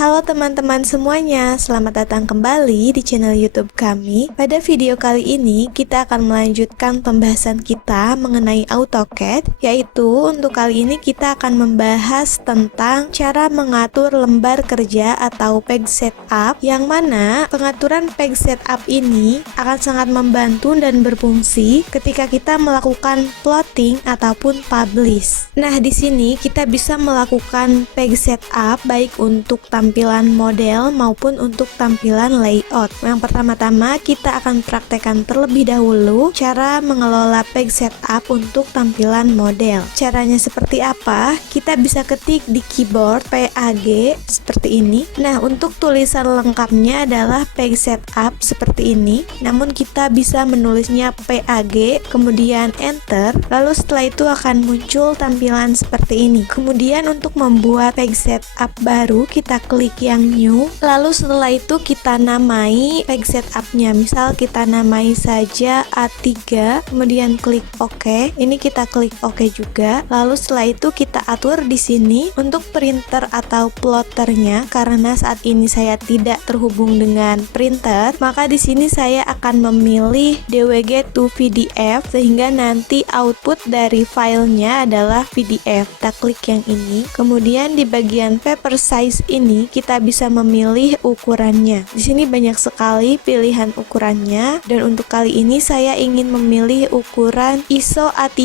Halo teman-teman semuanya, selamat datang kembali di channel YouTube kami. Pada video kali ini, kita akan melanjutkan pembahasan kita mengenai AutoCAD, yaitu untuk kali ini kita akan membahas tentang cara mengatur lembar kerja atau page setup, yang mana pengaturan page setup ini akan sangat membantu dan berfungsi ketika kita melakukan plotting ataupun publish. Nah, di sini kita bisa melakukan page setup baik untuk tampilan model maupun untuk tampilan layout. Yang pertama-tama kita akan praktekkan terlebih dahulu cara mengelola page setup untuk tampilan model. Caranya seperti apa? Kita bisa ketik di keyboard PAG seperti ini. Nah, untuk tulisan lengkapnya adalah page setup seperti ini. Namun kita bisa menulisnya PAG kemudian enter, lalu setelah itu akan muncul tampilan seperti ini. Kemudian untuk membuat page setup baru kita klik yang new, lalu setelah itu kita namai page setupnya, misal kita namai saja A3, kemudian klik OK. Ini kita klik OK juga. Lalu setelah itu kita atur di sini untuk printer atau plotternya, karena saat ini saya tidak terhubung dengan printer, maka di sini saya akan memilih DWG to PDF sehingga nanti output dari filenya adalah PDF. Kita klik yang ini, kemudian di bagian paper size ini kita bisa memilih ukurannya. Di sini banyak sekali pilihan ukurannya, dan untuk kali ini saya ingin memilih ukuran ISO A3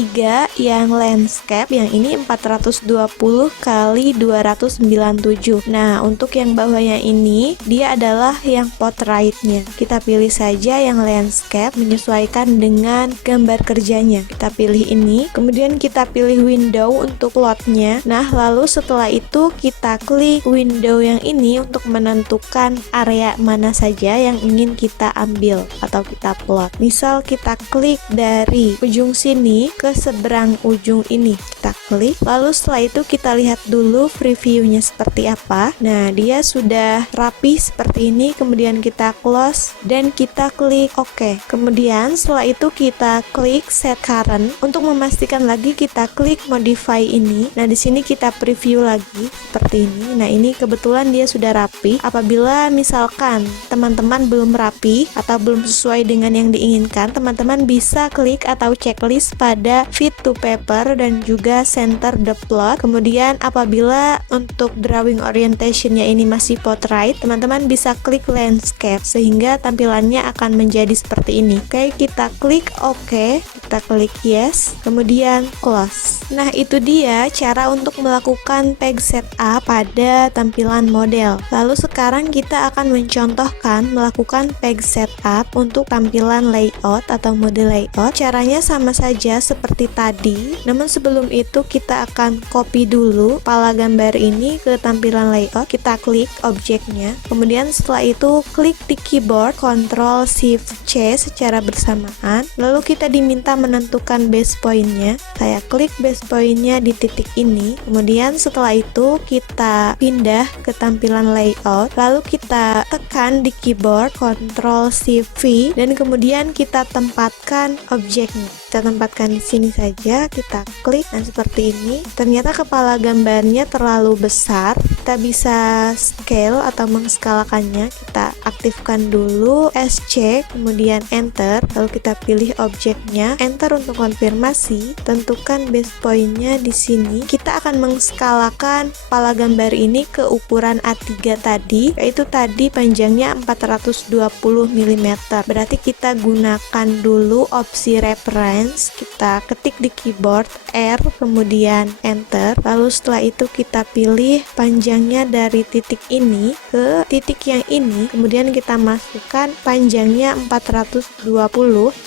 yang landscape, yang ini 420 kali 297. Nah, untuk yang bawahnya ini dia adalah yang portraitnya. Kita pilih saja yang landscape menyesuaikan dengan gambar kerjanya. Kita pilih ini, kemudian kita pilih window untuk plotnya. Nah, lalu setelah itu kita klik window yang ini untuk menentukan area mana saja yang ingin kita ambil atau kita plot. Misal kita klik dari ujung sini ke seberang ujung ini, kita klik, lalu setelah itu kita lihat dulu previewnya seperti apa. Nah, dia sudah rapi seperti ini, kemudian kita close dan kita klik OK. Kemudian setelah itu kita klik set current. Untuk memastikan lagi kita klik modify ini. Nah, di sini kita preview lagi seperti ini. Nah, ini kebetulan dia sudah rapi. Apabila misalkan teman-teman belum rapi atau belum sesuai dengan yang diinginkan, teman-teman bisa klik atau checklist pada fit to paper dan juga center the plot. Kemudian apabila untuk drawing orientationnya ini masih portrait, teman-teman bisa klik landscape sehingga tampilannya akan menjadi seperti ini. Oke, kita klik OK, kita klik yes, kemudian close. Nah, itu dia cara untuk melakukan page setup pada tampilan model. Lalu sekarang kita akan mencontohkan melakukan page setup untuk tampilan layout atau model layout. Caranya sama saja seperti tadi, namun sebelum itu kita akan copy dulu kepala gambar ini ke tampilan layout. Kita klik objeknya, kemudian setelah itu klik di keyboard Ctrl Shift C secara bersamaan. Lalu kita diminta menentukan base pointnya. Saya klik base pointnya di titik ini, kemudian setelah itu kita pindah ke tampilan layout, lalu kita tekan di keyboard Ctrl Shift V dan kemudian kita tempatkan objeknya. Kita tempatkan di sini saja, kita klik dan seperti ini. Ternyata kepala gambarnya terlalu besar. Kita bisa scale atau mengskalakannya. Kita aktifkan dulu SC, kemudian enter, lalu kita pilih objeknya, enter untuk konfirmasi. Tentukan base pointnya di sini. Kita akan mengskalakan kepala gambar ini ke ukuran A3 tadi, yaitu tadi panjangnya 420 mm. Berarti kita gunakan dulu opsi reference. Kita ketik di keyboard R, kemudian enter, lalu setelah itu kita pilih panjangnya dari titik ini ke titik yang ini, kemudian kita masukkan panjangnya 420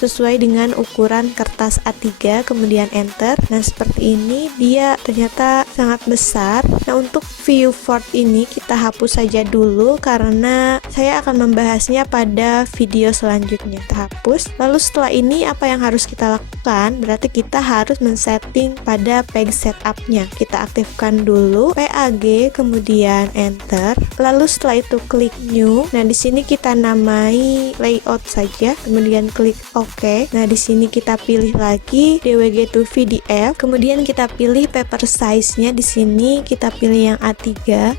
sesuai dengan ukuran kertas A3, kemudian enter. Nah, seperti ini dia ternyata sangat besar. Nah, untuk viewport ini kita hapus saja dulu karena saya akan membahasnya pada video selanjutnya. Kita hapus. Lalu setelah ini apa yang harus kita lakukan? lakukan, berarti kita harus men-setting pada page setup-nya. Kita aktifkan dulu PAG, kemudian enter. Lalu setelah itu klik new. Nah, di sini kita namai layout saja, kemudian klik OK. Nah, di sini kita pilih lagi DWG to PDF, kemudian kita pilih paper size-nya. Di sini kita pilih yang A3,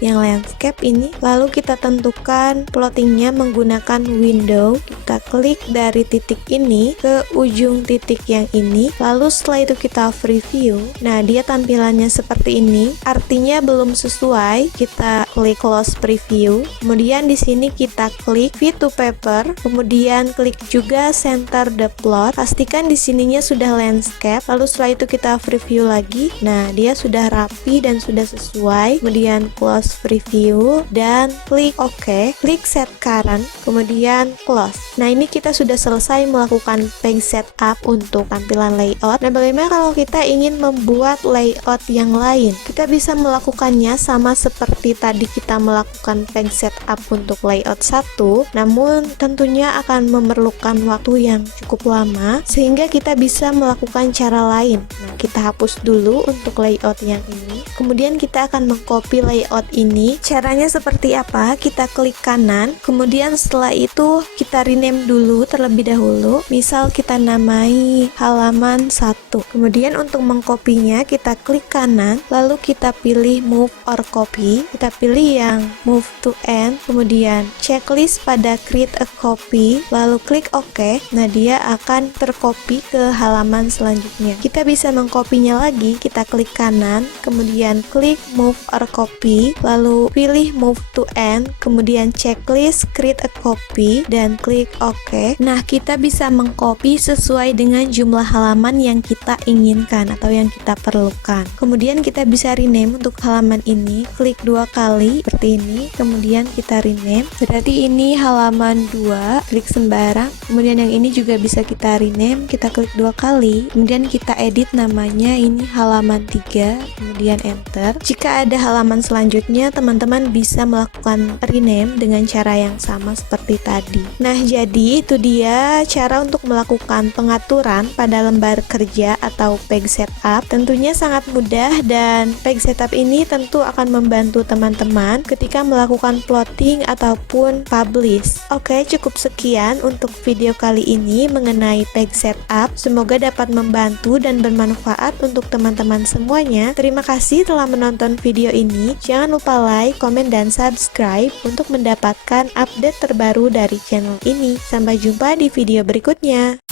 yang landscape ini. Lalu kita tentukan plottingnya menggunakan window. Kita klik dari titik ini ke ujung titik yang ini. Lalu setelah itu kita preview. Nah, dia tampilannya seperti ini. Artinya belum sesuai. Kita klik close preview. Kemudian di sini kita klik fit to paper. Kemudian klik juga center the plot. Pastikan di sininya sudah landscape. Lalu setelah itu kita preview lagi. Nah, dia sudah rapi dan sudah sesuai. Kemudian close preview dan klik OK. Klik set current. Kemudian close. Nah, ini kita sudah selesai melakukan page setup untuk tampilan layout. Nah, bagaimana kalau kita ingin membuat layout yang lain? Kita bisa melakukannya sama seperti tadi kita melakukan page setup untuk layout 1, namun tentunya akan memerlukan waktu yang cukup lama, sehingga kita bisa melakukan cara lain. Nah, kita hapus dulu untuk layout yang ini. Kemudian kita akan mengcopy layout ini. Caranya seperti apa? Kita klik kanan, kemudian setelah itu kita rename dulu terlebih dahulu. Misal kita namai halaman 1. Kemudian untuk mengkopinya kita klik kanan, lalu kita pilih move or copy. Kita pilih yang move to end, kemudian checklist pada create a copy, lalu klik OK. Nah, dia akan tercopy ke halaman selanjutnya. Kita bisa mengkopinya lagi. Kita klik kanan, kemudian klik move or copy, lalu pilih move to end, kemudian checklist create a copy dan klik OK. Nah, kita bisa mengcopy sesuai dengan jumlah halaman yang kita inginkan atau yang kita perlukan. Kemudian kita bisa rename untuk halaman ini. Klik 2 kali seperti ini, kemudian kita rename. Berarti ini halaman 2, klik sembarang. Kemudian yang ini juga bisa kita rename. Kita klik 2 kali, kemudian kita edit namanya, ini halaman 3, kemudian enter. Jika ada halaman selanjutnya, teman-teman bisa melakukan rename dengan cara yang sama seperti tadi. Nah, jadi itu dia cara untuk melakukan pengaturan pada lembar kerja atau page setup. Tentunya sangat mudah, dan page setup ini tentu akan membantu teman-teman ketika melakukan plotting ataupun publish. Oke, cukup sekian untuk video kali ini mengenai page setup. Semoga dapat membantu dan bermanfaat untuk teman-teman semuanya. Terima kasih telah menonton video ini. Jangan lupa like, komen, dan subscribe untuk mendapatkan update terbaru dari channel ini. Sampai jumpa di video berikutnya.